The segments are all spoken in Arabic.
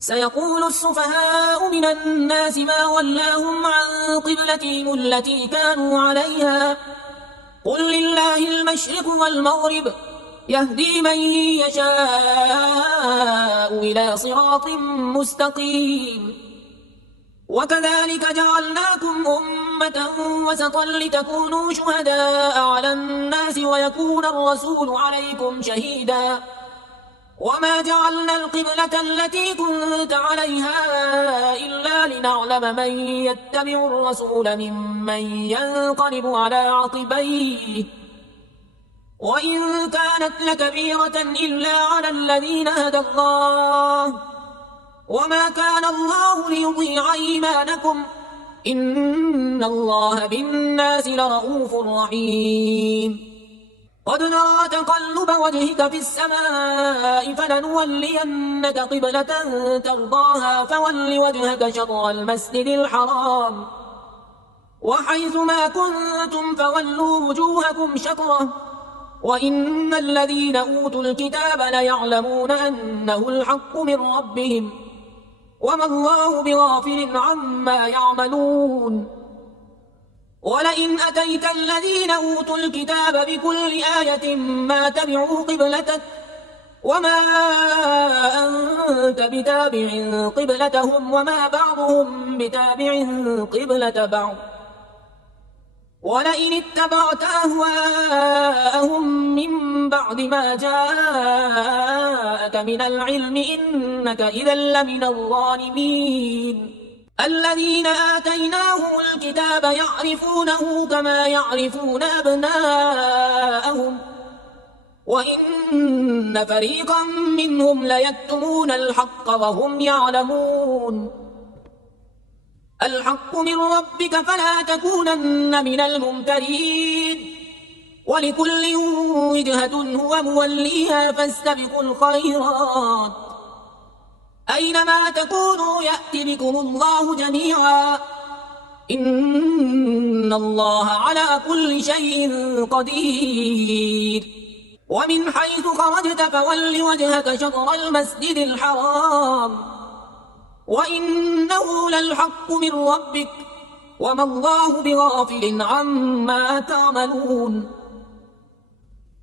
سيقول السفهاء من الناس ما ولاهم عن قبلتهم التي كانوا عليها قل لله المشرق والمغرب يهدي من يشاء إلى صراط مستقيم وكذلك جعلناكم أمة وسطا لتكونوا شهداء على الناس ويكون الرسول عليكم شهيدا وما جعلنا القبلة التي كنت عليها إلا لنعلم من يتبع الرسول ممن ينقلب على عقبيه وإن كانت لكبيرة إلا على الذين هدى الله وما كان الله ليضيع إيمانكم إن الله بالناس لرءوف رحيم قد نرى تقلب وجهك في السماء فلنولينك قبلة ترضاها فول وجهك شطر المسجد الحرام وحيث ما كنتم فولوا وجوهكم شطره وإن الذين أوتوا الكتاب ليعلمون أنه الحق من ربهم وما الله بغافل عما يعملون ولئن أتيت الذين أوتوا الكتاب بكل آية ما تبعوا قبلتك وما أنت بتابع قبلتهم وما بعضهم بتابع قبلة بعض ولئن اتبعت أهواءهم من بعد ما جاءك من العلم إنك إذا لمن الظالمين الذين آتيناهم الكتاب يعرفونه كما يعرفون أبناءهم وإن فريقا منهم ليكتمون الحق وهم يعلمون الحق من ربك فلا تكونن من الممترين ولكل وجهة هو موليها فاستبقوا الخيرات أينما تكونوا يأت بكم الله جميعا إن الله على كل شيء قدير ومن حيث خرجت فول وجهك شطر المسجد الحرام وإنه للحق من ربك وما الله بغافل عما تعملون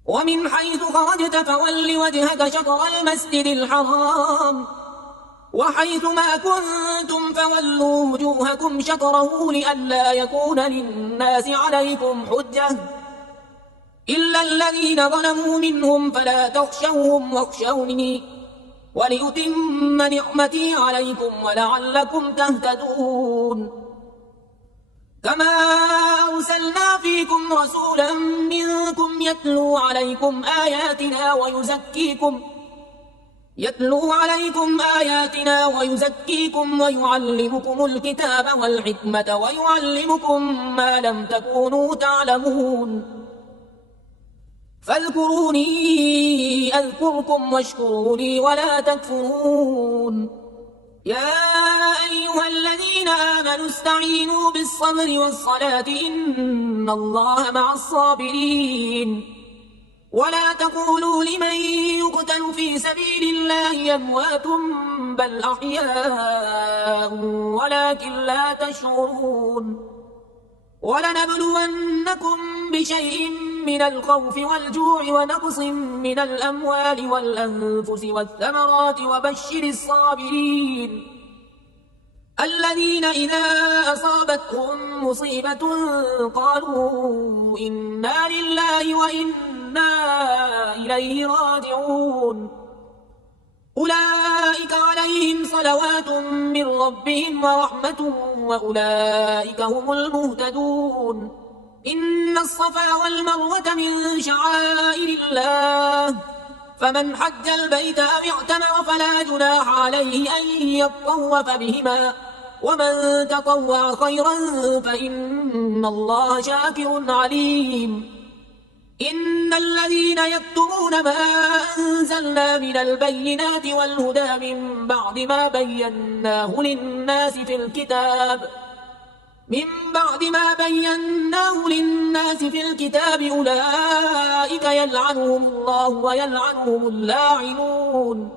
ومن حيث خرجت فول وجهك شطر المسجد الحرام وحيث ما كنتم فولوا وجوهكم شطره لئلا يكون للناس عليكم حجة إلا الذين ظلموا منهم فلا تخشوهم واخشوني ولأتم نعمتي عليكم ولعلكم تهتدون كما أرسلنا فيكم رسولا منكم يتلو عليكم آياتنا ويزكيكم ويعلمكم الكتاب والحكمة ويعلمكم ما لم تكونوا تعلمون فاذكروني أذكركم واشكروا لي ولا تكفرون يا أيها الذين آمنوا استعينوا بالصبر والصلاة إن الله مع الصابرين ولا تقولوا لمن يقتل في سبيل الله أموات بل أحياء ولكن لا تشعرون ولنبلونكم بشيء من الخوف والجوع ونقص من الأموال والأنفس والثمرات وبشر الصابرين الذين إذا أصابتهم مصيبة قالوا إنا لله وإنا إليه راجعون أولئك عليهم صلوات من ربهم ورحمة وأولئك هم المهتدون إن الصفا والمروة من شعائر الله فمن حج البيت أو اعتمر فلا جناح عليه أن يطوف بهما ومن تطوع خيرا فإن الله شاكر عليم إن الذين يكتمون ما أنزلنا من البينات والهدى من بعد ما بيناه للناس في الكتاب أولئك يلعنهم الله ويلعنهم اللاعنون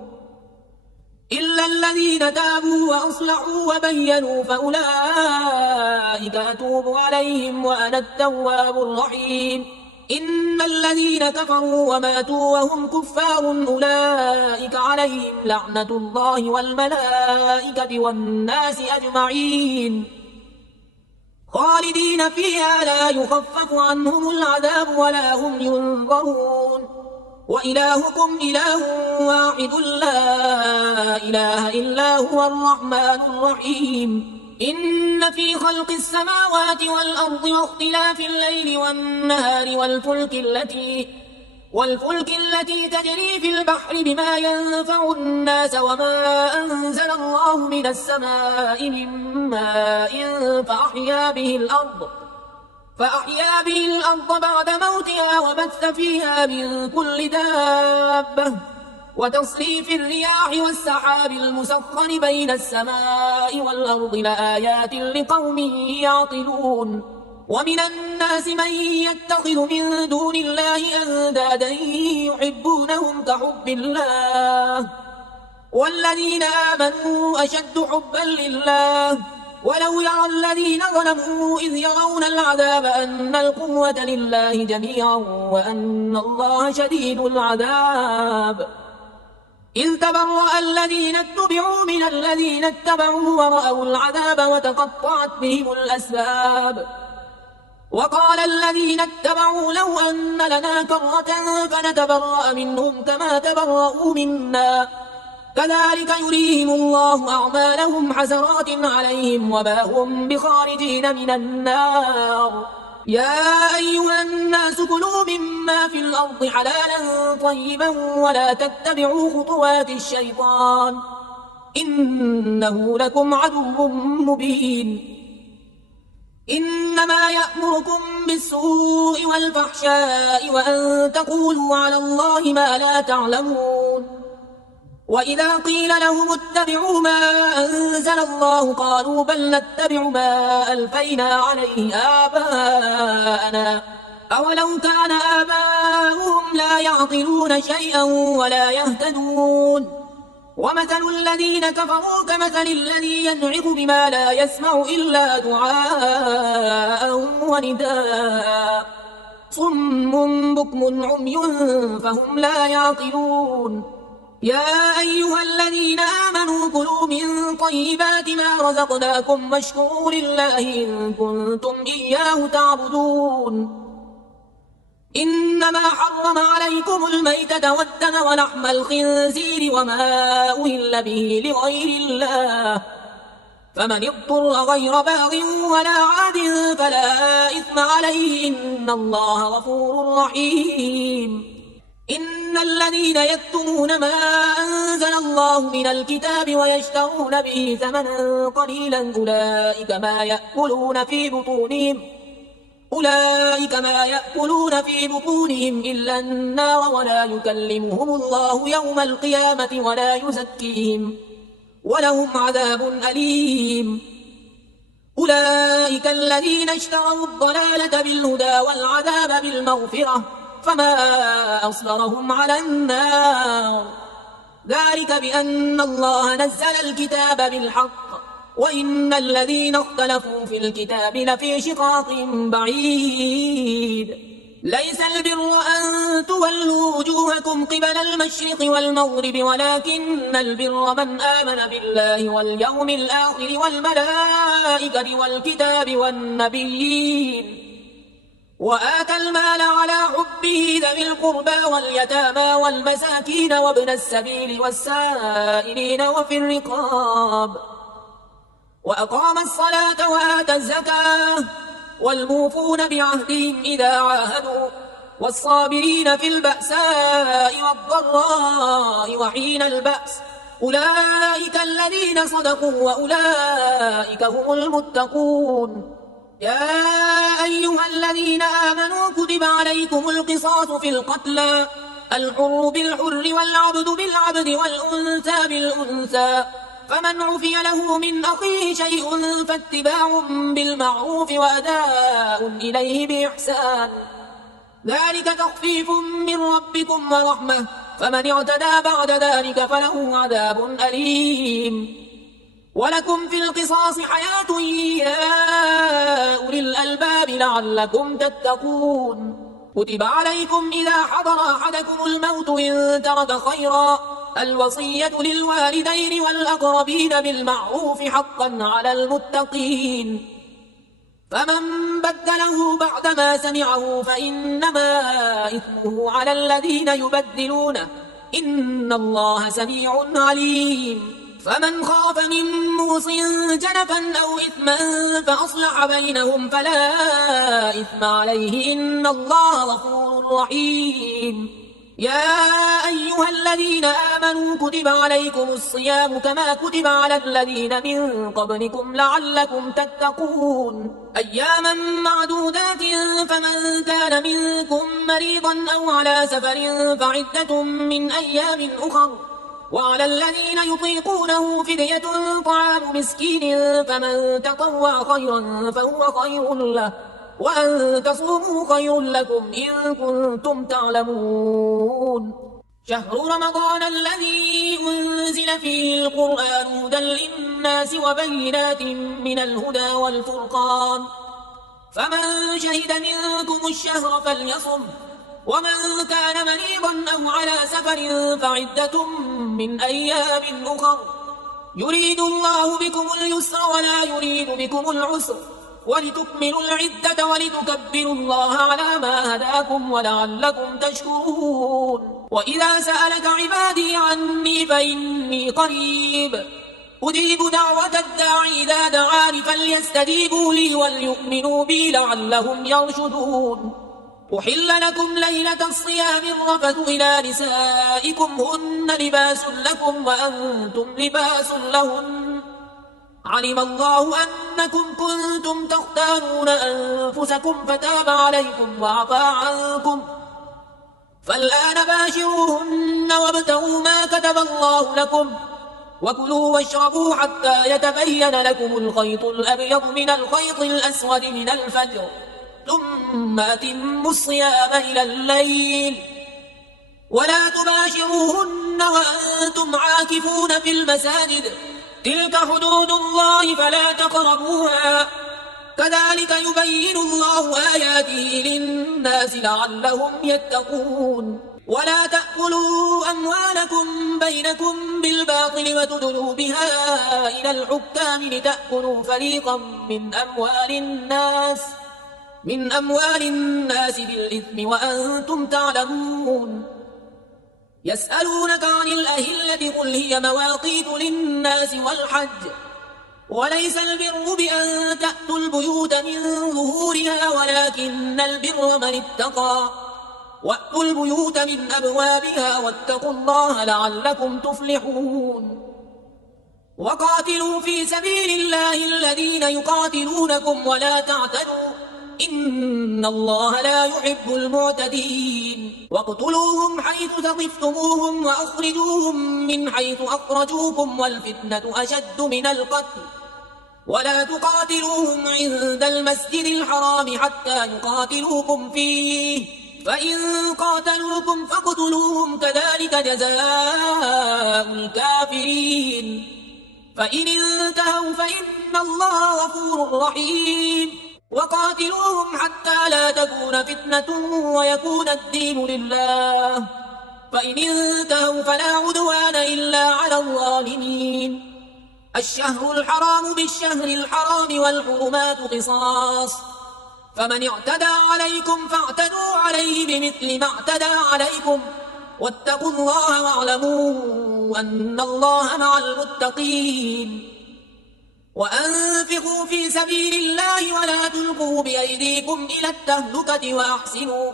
إلا الذين تابوا وأصلحوا وبينوا فأولئك أتوب عليهم وأنا التواب الرحيم. إن الذين كفروا وماتوا وهم كفار أولئك عليهم لعنة الله والملائكة والناس أجمعين خالدين فيها لا يخفف عنهم العذاب ولا هم ينظرون. وإلهكم إله واحد لا إله إلا هو الرحمن الرحيم. إن في خلق السماوات والأرض واختلاف الليل والنهار والفلك التي تجري في البحر بما ينفع الناس وما أنزل الله من السماء من ماء فأحيا به الأرض بعد موتها وبث فيها من كل دابة وتصريف الرياح والسحاب المسخر بين السماء والأرض لآيات لقوم يعقلون. ومن الناس من يتخذ من دون الله أندادا يحبونهم كحب الله والذين آمنوا أشد حبا لله ولو يرى الذين ظلموا إذ يرون العذاب أن القوة لله جميعا وأن الله شديد العذاب. إذ تبرأ الذين اتبعوا من الذين اتبعوا ورأوا العذاب وتقطعت بهم الأسباب. وقال الذين اتبعوا لو أن لنا كرة فنتبرأ منهم كما تبرأوا منا كذلك يريهم الله أعمالهم حسرات عليهم وما هم بخارجين من النار. يا أيها الناس كلوا مما في الأرض حلالا طيبا ولا تتبعوا خطوات الشيطان إنه لكم عدو مبين. إنما يأمركم بالسوء والفحشاء وأن تقولوا على الله ما لا تعلمون. وإذا قيل لهم اتبعوا ما أنزل الله قالوا بل نتبع ما ألفينا عليه آباءنا أولو كان آباؤهم لا يعقلون شيئا ولا يهتدون. ومثل الذين كفروا كمثل الذي ينعق بما لا يسمع إلا دعاء ونداء صم بكم عمي فهم لا يعقلون. يا أيها الذين آمنوا كلوا من طيبات ما رزقناكم واشكروا لله إن كنتم إياه تعبدون. إنما حرم عليكم الميتة والدم ولحم الخنزير وما أهل به لغير الله فمن اضطر غير باغ ولا عاد فلا إثم عليه إن الله غفور رحيم. إن الذين يكتمون ما أنزل الله من الكتاب ويشترون به ثمنا قليلا أولئك ما يأكلون في بطونهم إلا النار ولا يكلمهم الله يوم القيامة ولا يزكيهم ولهم عذاب أليم. أولئك الذين اشتروا الضلالة بالهدى والعذاب بالمغفرة فما أصبرهم على النار ذلك بأن الله نزل الكتاب بالحق وإن الذين اختلفوا في الكتاب لفي شقاق بعيد. ليس البر أن تولوا وجوهكم قبل المشرق والمغرب ولكن البر من آمن بالله واليوم الآخر والملائكة والكتاب والنبيين وآتى المال على حبه ذوي القربى واليتامى والمساكين وابن السبيل والسائلين وفي الرقاب وأقام الصلاة وآتى الزكاة والموفون بعهدهم إذا عاهدوا والصابرين في البأساء والضراء وحين البأس أولئك الذين صدقوا وأولئك هم المتقون. يا أيها الذين آمنوا كتب عليكم القصاص في القتلى الحر بالحر والعبد بالعبد والأنثى بالأنثى فمن عفي له من أخيه شيء فاتباع بالمعروف وأداء إليه بإحسان ذلك تخفيف من ربكم ورحمة فمن اعتدى بعد ذلك فله عذاب أليم. ولكم في القصاص حياة يا أولي الألباب لعلكم تتقون. كتب عليكم إذا حضر أحدكم الموت إن ترك خيرا الوصية للوالدين والأقربين بالمعروف حقا على المتقين. فمن بدله بعدما سمعه فإنما إثمه على الذين يبدلونه إن الله سميع عليم. فمن خاف من موص جنفا أو إثما فأصلح بينهم فلا إثم عليه إن الله غفور رحيم. يا أيها الذين آمنوا كتب عليكم الصيام كما كتب على الذين من قبلكم لعلكم تتقون. أياما معدودات فمن كان منكم مريضا أو على سفر فعدة من أيام أخر وعلى الذين يطيقونه فدية طعام مسكين فمن تطوع خيرا فهو خير له وأن تصوموا خير لكم إن كنتم تعلمون. شهر رمضان الذي أنزل فيه القرآن هدى للناس وبينات من الهدى والفرقان فمن شهد منكم الشهر فليصم ومن كان مريضا أو على سفر فعدة من أيام أخر يريد الله بكم اليسر ولا يريد بكم العسر ولتكملوا العدة ولتكبروا الله على ما هداكم ولعلكم تشكرون. وإذا سألك عبادي عني فإني قريب أجيب دعوة الداعي إذا دعاني فليستجيبوا لي وليؤمنوا بي لعلهم يرشدون. أحل لكم ليلة الصيام الرفث إلى نسائكم هن لباس لكم وأنتم لباس لهن علم الله أنكم كنتم تختانون أنفسكم فتاب عليكم وعفى عنكم فالآن باشروهن وابتغوا ما كتب الله لكم وكلوا واشربوا حتى يتبين لكم الخيط الأبيض من الخيط الأسود من الفجر ثم أتموا الصيام إلى الليل ولا تباشروهن وأنتم عاكفون في المساجد تلك حدود الله فلا تقربوها كذلك يبين الله آياته للناس لعلهم يتقون. ولا تأكلوا أموالكم بينكم بالباطل وتدلوا بها إلى الحكام لتأكلوا فريقا من أموال الناس بالإثم وأنتم تعلمون. يسألونك عن الأهلة قل هي مواقيت للناس والحج وليس البر بأن تأتوا البيوت من ظهورها ولكن البر من اتقى وأتوا البيوت من أبوابها واتقوا الله لعلكم تفلحون. وقاتلوا في سبيل الله الذين يقاتلونكم ولا تعتدوا إن الله لا يحب المعتدين. واقتلوهم حيث ثقفتموهم وأخرجوهم من حيث أخرجوكم والفتنة أشد من القتل ولا تقاتلوهم عند المسجد الحرام حتى يقاتلوكم فيه فإن قاتلوكم فاقتلوهم كذلك جزاء الكافرين. فإن انتهوا فإن الله غفور رحيم. وقاتلوهم حتى لا تكون فتنة ويكون الدين لله فإن انتهوا فلا عدوان إلا على الظالمين. الشهر الحرام بالشهر الحرام والحرمات قصاص فمن اعتدى عليكم فاعتدوا عليه بمثل ما اعتدى عليكم واتقوا الله واعلموا أن الله مع المتقين. وأنفقوا في سبيل الله ولا تلقوا بأيديكم إلى التهلكة وأحسنوا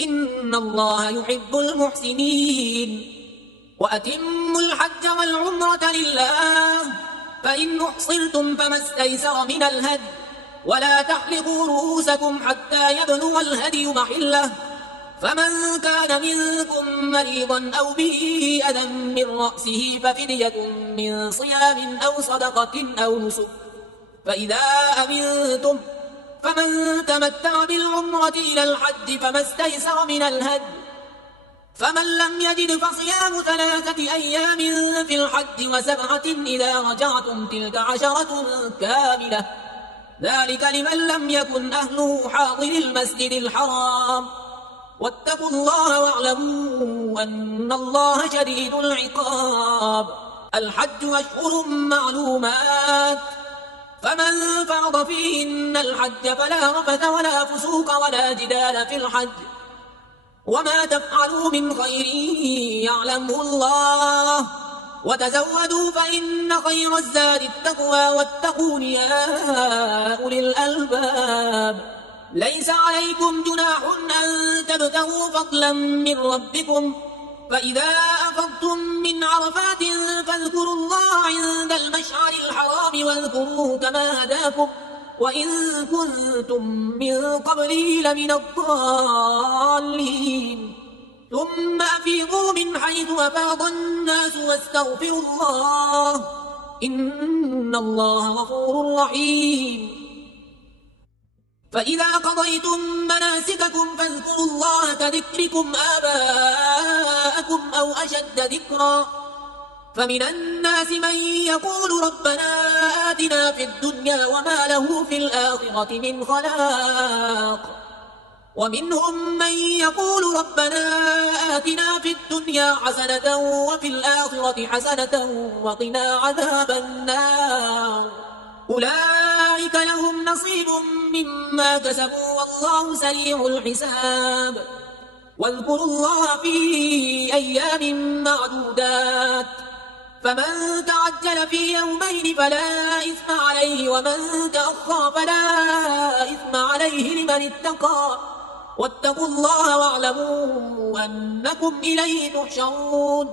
إن الله يحب المحسنين. وأتموا الحج والعمرة لله فإن أحصرتم فما استيسر من الهدي ولا تحلقوا رؤوسكم حتى يبلغ الهدي محله فمن كان منكم مريضا أو به أذى من رأسه ففدية من صيام أو صدقة أو نسك فإذا أمنتم فمن تمتع بالعمرة إلى الحج فما استيسر من الهدي فمن لم يجد فصيام 3 أيام في الحج و7 إذا رجعتم تلك 10 كاملة ذلك لمن لم يكن أهله حاضر المسجد الحرام واتقوا الله واعلموا أن الله شديد العقاب. الحج أشهر معلومات فمن فرض فيهن الحج فلا رفث ولا فسوق ولا جدال في الحج وما تفعلوا من خير يعلمه الله وتزودوا فإن خير الزاد التقوى واتقون يا أولي الألباب. ليس عليكم جناح أن تبتغوا فضلا من ربكم فإذا أفضتم من عرفات فاذكروا الله عند المشعر الحرام واذكروه كما هداكم وإن كنتم من قبله لمن الضالين. ثم أفيضوا من حيث أفاض الناس واستغفروا الله إن الله غفور رحيم. فإذا قضيتم مناسككم فاذكروا الله كذكركم آباءكم أو أشد ذكرا فمن الناس من يقول ربنا آتنا في الدنيا وما له في الآخرة من خلاق ومنهم من يقول ربنا آتنا في الدنيا حسنة وفي الآخرة حسنة وقنا عذاب النار أولئك لهم نصيب مما كسبوا والله سريع الحساب. واذكروا الله في أيام معدودات فمن تعجل في يومين فلا إثم عليه ومن تأخر فلا إثم عليه لمن اتقى واتقوا الله واعلموا أنكم إليه تحشرون.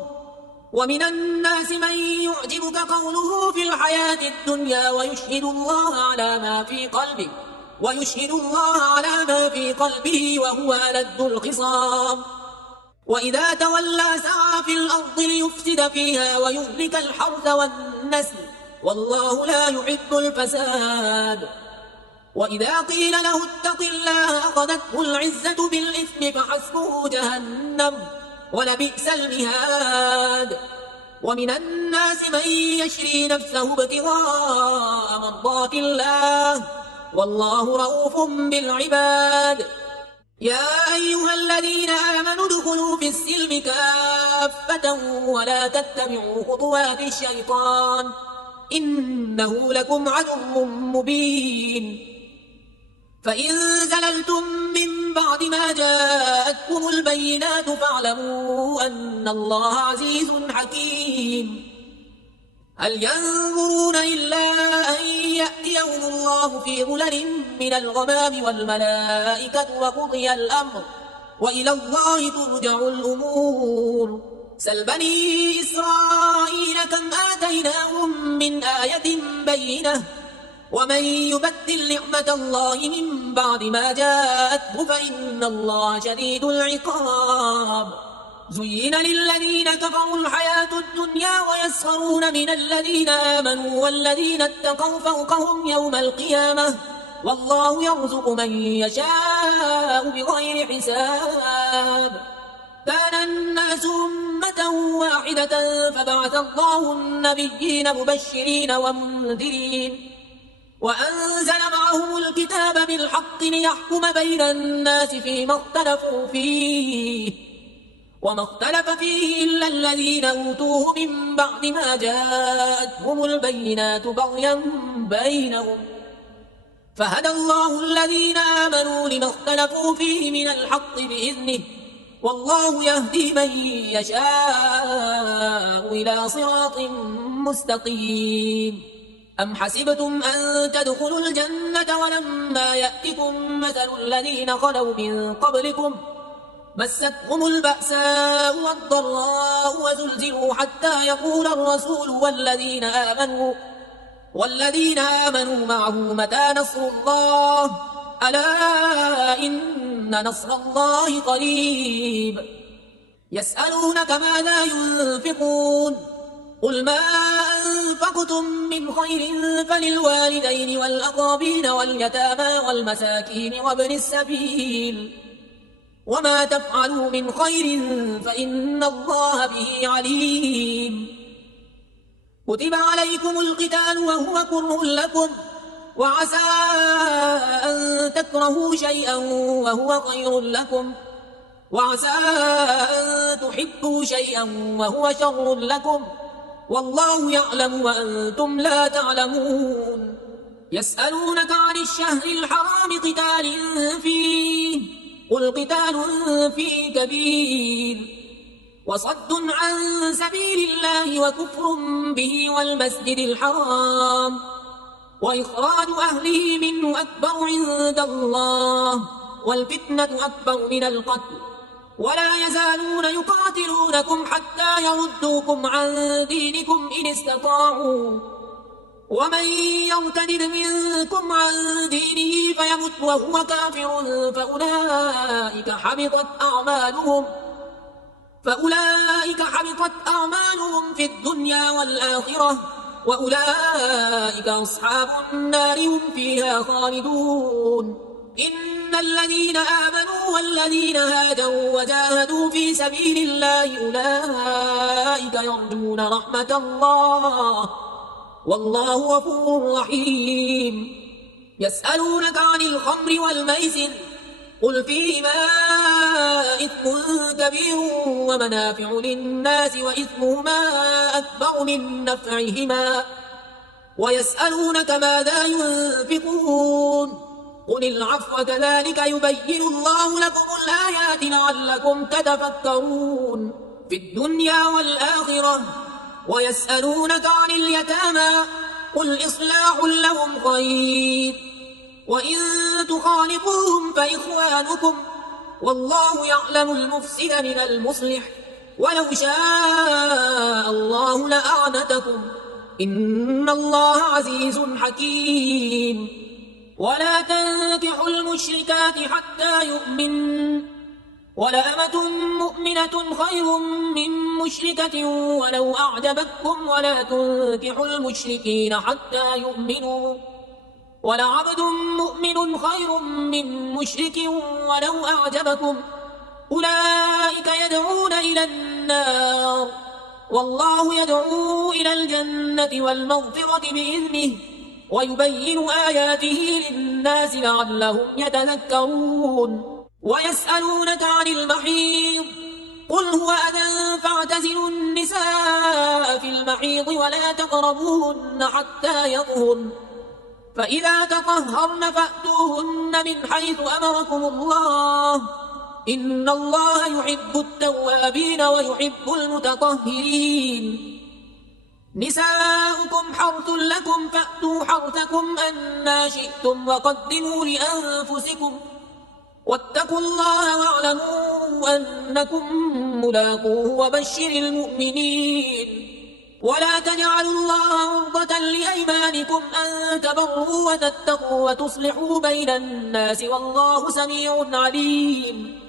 ومن الناس من يعجبك قوله في الحياة الدنيا ويشهد الله على ما في قلبه وهو ألد الخصام وإذا تولى سعى في الأرض ليفسد فيها ويهلك الحرث والنسل والله لا يحب الفساد. وإذا قيل له اتق الله أخذته العزة بالإثم فحسبه جهنم ولبئس المهاد. ومن الناس من يشري نفسه ابتغاء مرضات الله والله رؤوف بالعباد. يا أيها الذين آمنوا ادخلوا في السلم كافة ولا تتبعوا خطوات الشيطان إنه لكم عدو مبين. فإن زللتم من بعد ما جاءتكم البينات فاعلموا أن الله عزيز حكيم. هل ينظرون إلا أن يأتيهم الله في ظلل من الغمام والملائكة وقضي الأمر وإلى الله ترجع الأمور. سل بني إسرائيل كم آتيناهم من آية بينة ومن يبدل نعمة الله من بعد ما جاءته فإن الله شديد العقاب. زين للذين كفروا الحياة الدنيا ويسخرون من الذين آمنوا والذين اتقوا فوقهم يوم القيامة والله يرزق من يشاء بغير حساب. كان الناس أمة واحدة فبعث الله النبيين مبشرين ومنذرين وأنزل معهم الكتاب بالحق ليحكم بين الناس فيما اختلفوا فيه وما اختلف فيه إلا الذين أوتوه من بعد ما جاءتهم البينات بغيا بينهم فهدى الله الذين آمنوا لما اختلفوا فيه من الحق بإذنه والله يهدي من يشاء إلى صراط مستقيم. أم حسبتم أن تدخلوا الجنة ولما يأتكم مثل الذين خلوا من قبلكم مستهم البأساء والضراء وزلزلوا حتى يقول الرسول والذين آمنوا معه متى نصر الله ألا إن نصر الله قريب. يسألونك ماذا ينفقون قل ما أنفقتم من خير فللوالدين والأقربين واليتامى والمساكين وابن السبيل وما تفعلوا من خير فإن الله به عليم. كتب عليكم القتال وهو كره لكم، وعسى أن تكرهوا شيئا وهو خير لكم، وعسى أن تحبوا شيئا وهو شر لكم، والله يعلم وأنتم لا تعلمون. يسألونك عن الشهر الحرام قتال فيه، قل قتال فيه كبير، وصد عن سبيل الله وكفر به والمسجد الحرام وإخراج أهله منه أكبر عند الله، والفتنة أكبر من القتل، ولا يزالون يقاتلونكم حتى يردوكم عن دينكم إن استطاعوا، ومن يرتد منكم عن دينه فيمت وهو كافر فأولئك حبطت أعمالهم في الدنيا والآخرة، وأولئك أصحاب النار هم فيها خالدون. إن الذين آمنوا والذين هادوا وجاهدوا في سبيل الله أولئك يرجون رحمة الله، والله غفور رحيم. يسألونك عن الخمر والميسر، قل فيهما إثم كبير ومنافع للناس وإثمهما أكبر من نفعهما، ويسألونك ماذا ينفقون، قل العفو كذلك يبين الله لكم الآيات لعلكم تتفكرون في الدنيا والآخرة. ويسألونك عن اليتامى، قل إصلاح لهم خير، وإن تخالفوهم فإخوانكم، والله يعلم المفسد من المصلح، ولو شاء الله لأعنتكم، إن الله عزيز حكيم. ولا تنكحوا المشركات حتى يؤمن، ولأمة مؤمنة خير من مشركة ولو أعجبتكم، ولا تنكحوا المشركين حتى يؤمنوا، ولعبد مؤمن خير من مشرك ولو أعجبكم، أولئك يدعون إلى النار، والله يدعو إلى الجنة والمغفرة بإذنه، ويبين آياته للناس لعلهم يتذكرون. ويسألونك عن المحيض، قل هو أذى فاعتزلوا النساء في المحيض ولا تقربوهن حتى يطهرن، فإذا تطهرن فأتوهن من حيث أمركم الله، إن الله يحب التوابين ويحب المتطهرين. نساؤكم حرث لكم فأتوا حرثكم أنى شئتم وقدموا لأنفسكم، واتقوا الله واعلموا أنكم ملاقوه وبشر المؤمنين. ولا تجعلوا الله عرضة لأيمانكم أن تبروا وتتقوا وتصلحوا بين الناس، والله سميع عليم.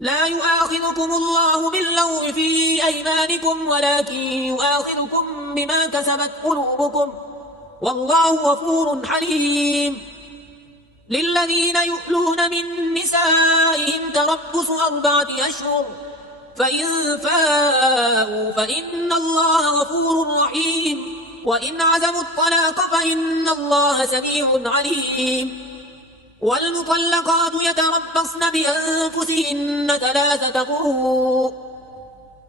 لا يؤاخذكم الله باللغو في أيمانكم ولكن يؤاخذكم بما كسبت قلوبكم، والله غفور حليم. للذين يؤلون من نسائهم تربص 4 أشهر، فإن فاءوا فإن الله غفور رحيم، وإن عزموا الطلاق فإن الله سميع عليم. والمطلقات يتربصن بأنفسهن 3 قروء،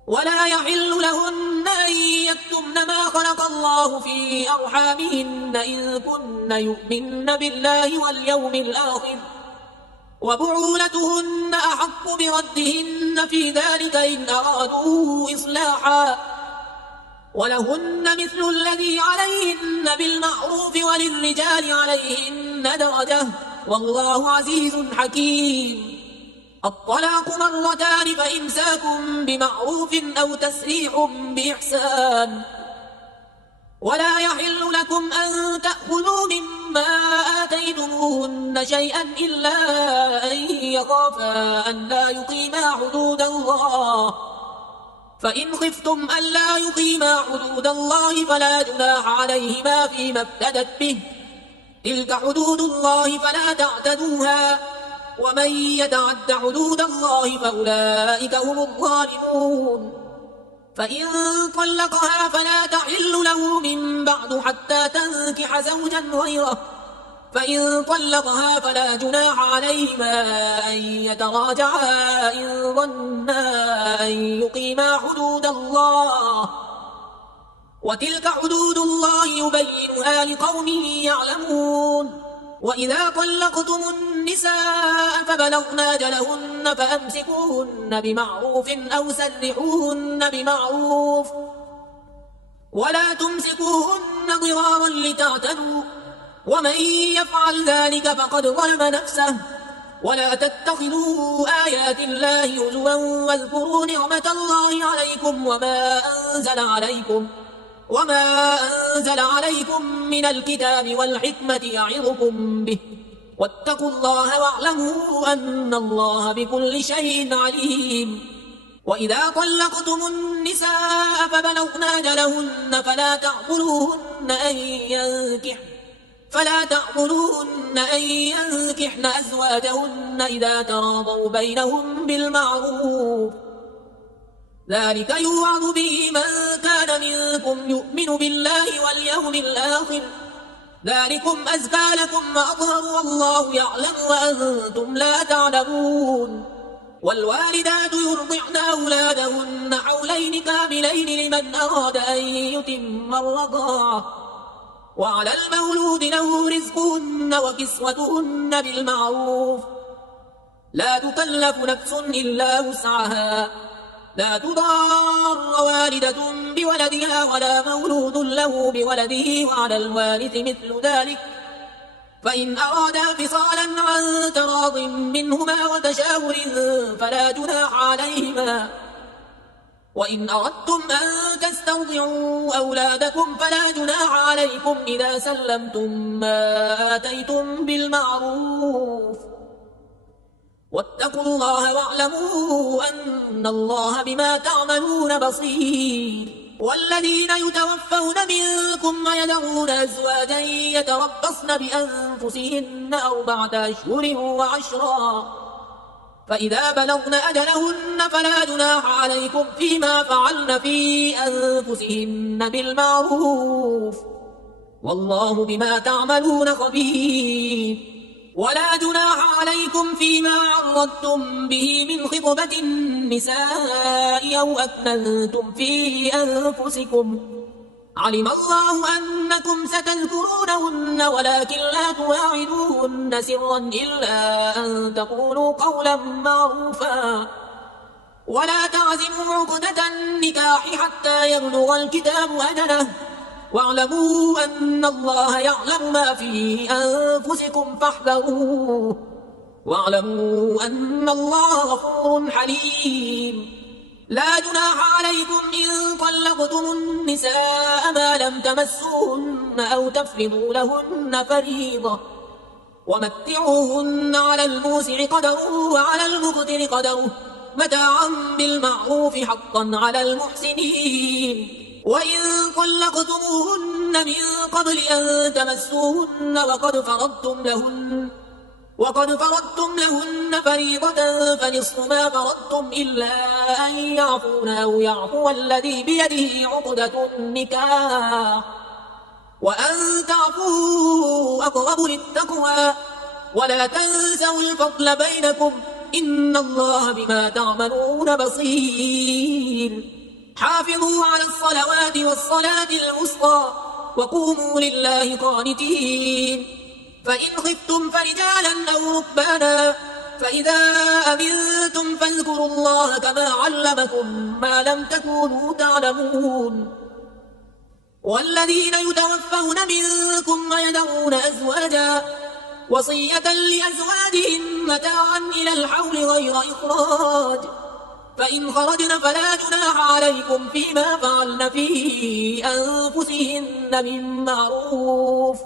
ولا يحل لهن أن يكتمن ما خلق الله في أرحامهن إن كن يؤمن بالله واليوم الآخر، وبعولتهن أحق بردهن في ذلك إن أرادوا إصلاحا، ولهن مثل الذي عليهن بالمعروف وللرجال عليهن درجة، والله عزيز حكيم. الطلاق 2 مرتان، فإمساك بمعروف أو تسريح بإحسان. ولا يحل لكم أن تأخذوا مما آتيتموهن شيئا إلا أن يخافا أن لا يقيما حدود الله، فإن خفتم ألا يقيما حدود الله فلا جناح عليهما فيما افتدت به، تلك حدود الله فلا تعتدوها، ومن يتعد حدود الله فأولئك هم الظالمون. فإن طلقها فلا تحل له من بعد حتى تنكح زوجا غيره، فإن طلقها فلا جناح عليهما أن يتراجعا إن ظنا أن يقيما حدود الله، وتلك حدود الله يبينها لقوم يعلمون. وإذا طلقتم النساء فبلغن أجلهن فأمسكوهن بمعروف أو سرحوهن بمعروف، ولا تمسكوهن ضرارا لتعتدوا، ومن يفعل ذلك فقد ظلم نفسه. ولا تتخذوا آيات الله هزوا واذكروا نعمة الله عليكم وما أنزل عليكم من الكتاب والحكمة يعظكم به، واتقوا الله واعلموا أن الله بكل شيء عليم. وإذا طلقتم النساء فبلغن أجلهن فلا تعضلوهن أن ينكحن أزواجهن إذا تراضوا بينهم بالمعروف، ذلك يوعظ به من كان منكم يؤمن بالله واليوم الآخر، ذلكم أزكى لكم وأطهر والله يعلم وأنتم لا تعلمون. والوالدات يرضعن أولادهن حولين كاملين لمن أراد أن يتم الرضاعة، وعلى المولود له رزقهن وكسوتهن بالمعروف، لا تكلف نفس إلا وسعها، لا تضار والدة بولدها ولا مولود له بولده، وعلى الوارث مثل ذلك، فإن أرادا فصالا عن تراض منهما وتشاور فلا جناح عليهما. وإن أردتم أن تسترضعوا أولادكم فلا جناح عليكم إذا سلمتم ما آتيتم بالمعروف، واتقوا الله واعلموا أن الله بما تعملون بصير. والذين يتوفون منكم ويذرون أزواجا يتربصن بأنفسهن 4 أشهر وعشرا، فإذا بلغن أجلهن فلا جناح عليكم فيما فعلن في أنفسهن بالمعروف، والله بما تعملون خبير. ولا جناح عليكم فيما عرضتم به من خطبة النساء أو أكننتم في أنفسكم، علم الله أنكم ستذكرونهن ولكن لا تواعدوهن سرا إلا أن تقولوا قولا معروفا، ولا تعزموا عقدة النكاح حتى يبلغ الكتاب أجله، واعلموا أن الله يعلم ما في أنفسكم فاحذروه، واعلموا أن الله غفور حليم. لا جناح عليكم إن طلقتم النساء ما لم تمسوهن أو تفرضوا لهن فريضة، ومتعوهن على الموسع قدره وعلى المقتر قدره متاعا بالمعروف حقا على المحسنين. وإن طلقتموهن من قبل أن تمسوهن وقد فرضتم لهن فريضة فنصف ما فرضتم إلا أن يعفون أو يعفو الذي بيده عقدة النكاح، وأن تعفوا أقرب للتقوى، ولا تنسوا الفضل بينكم إن الله بما تعملون بصير. حافظوا على الصلوات والصلاة الوسطى وقوموا لله قانتين. فإن خفتم فرجالا أو ركبانا فإذا أمنتم فاذكروا الله كما علمكم ما لم تكونوا تعلمون. والذين يتوفون منكم ويذرون أزواجا وصية لأزواجهم متاعا إلى الحول غير إخراج، فإن خرجن فلا جناح عليكم فيما فعلن في أنفسهن من معروف،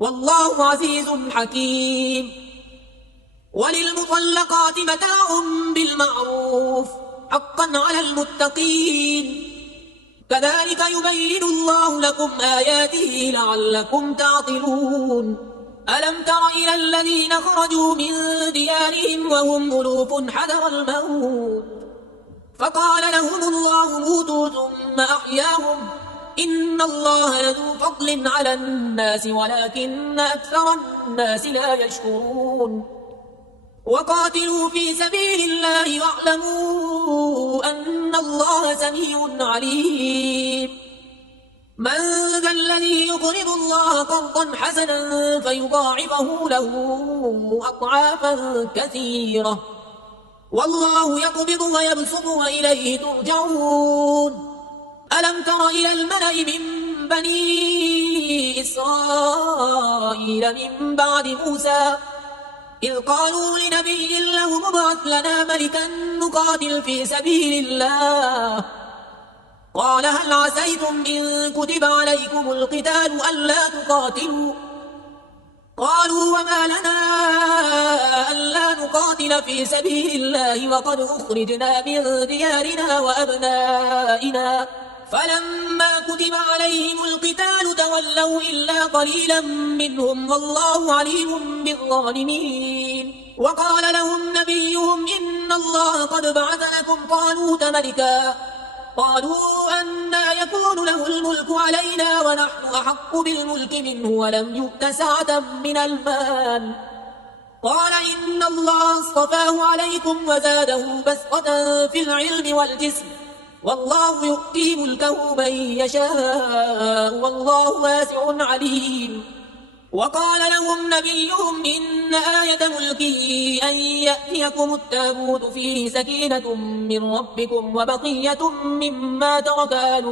والله عزيز حكيم. وللمطلقات متاع بالمعروف حقا على المتقين، كذلك يبين الله لكم آياته لعلكم تعقلون. ألم تر إلى الذين خرجوا من ديارهم وهم ألوف حذر الموت فقال لهم الله موتوا ثم أحياهم إن الله لذو فضل على الناس ولكن أكثر الناس لا يشكرون وقاتلوا في سبيل الله واعلموا أن الله سميع عليم من ذا الذي يقرض الله قرضا حسنا فيضاعفه له أضعافا كثيرة والله يقبض ويبسط وإليه ترجعون ألم تر إلى الملأ من بني إسرائيل من بعد موسى إذ قالوا لنبي له ابعث لنا ملكا نقاتل في سبيل الله قال هل عسيتم إن كتب عليكم القتال ألا تقاتلوا قالوا وما لنا ألا نقاتل في سبيل الله وقد أخرجنا من ديارنا وأبنائنا فلما كتب عليهم القتال تولوا إلا قليلا منهم والله عليم بالظالمين وقال لهم نبيهم إن الله قد بعث لكم طالوت ملكا قالوا أنى يكون له الملك علينا ونحن أحق بالملك منه ولم يؤت سعة من المال قال إن الله اصطفاه عليكم وزاده بسطة في العلم والجسم والله يؤتي ملكه من يشاء والله واسع عليم وقال لهم نبيهم إن آية ملكه أن يأتيكم التابوت فيه سكينة من ربكم وبقية مما ترك آل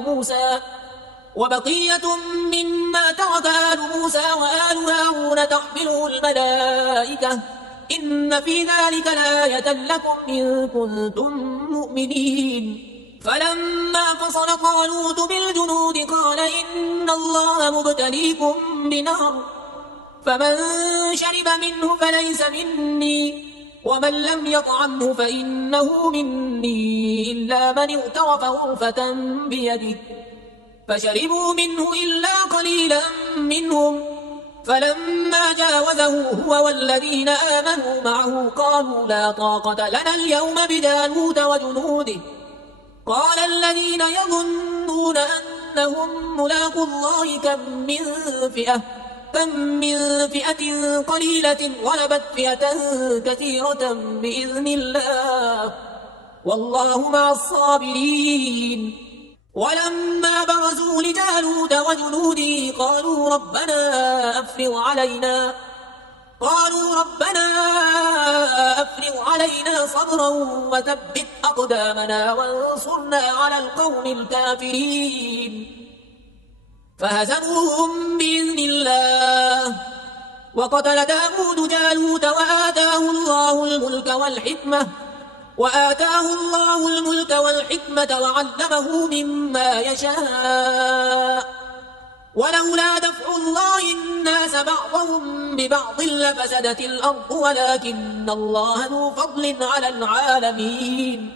موسى وآل هارون تحمله الملائكة إن في ذلك لآية لكم إن كنتم مؤمنين فلما فصل طالوت بالجنود قال إن الله مبتليكم بنهر فمن شرب منه فليس مني ومن لم يطعمه فإنه مني إلا من اغترف غرفة بيده فشربوا منه إلا قليلا منهم فلما جاوزه هو والذين آمنوا معه قالوا لا طاقة لنا اليوم بجالوت وجنوده قال الذين يظنون أنهم ملاقو الله كم من فئة قليلة غلبت فئة كثيرة بإذن الله والله مع الصابرين ولما برزوا لجالوت وجنوده قالوا ربنا أفرغ علينا صبرا وثبت أقدامنا وانصرنا على القوم الكافرين فهزموهم بإذن الله وقتل داود جالوت وآتاه الله الملك والحكمة وعلمه مما يشاء ولولا دفع الله الناس بعضهم ببعض لفسدت الأرض ولكن الله ذو فضل على العالمين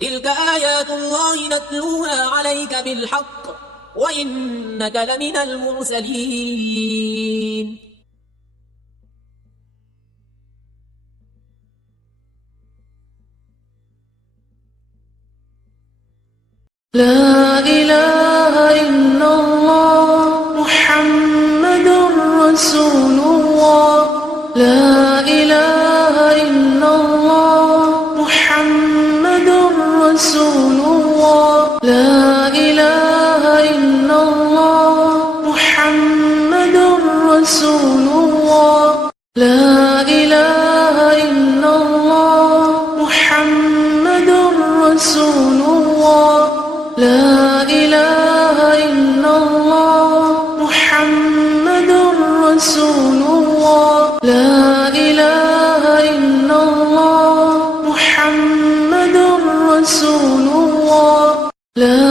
تلك آيات الله نتلوها عليك بالحق وإنك لمن المرسلين لا إله إلا الله محمد رسول الله لا إله إلا الله محمد رسول الله لا إله إلا الله محمد رسول الله لا إله إلا الله محمد رسول الله لا إله إلا الله محمد رسول الله لا إله إلا الله محمد رسول الله لا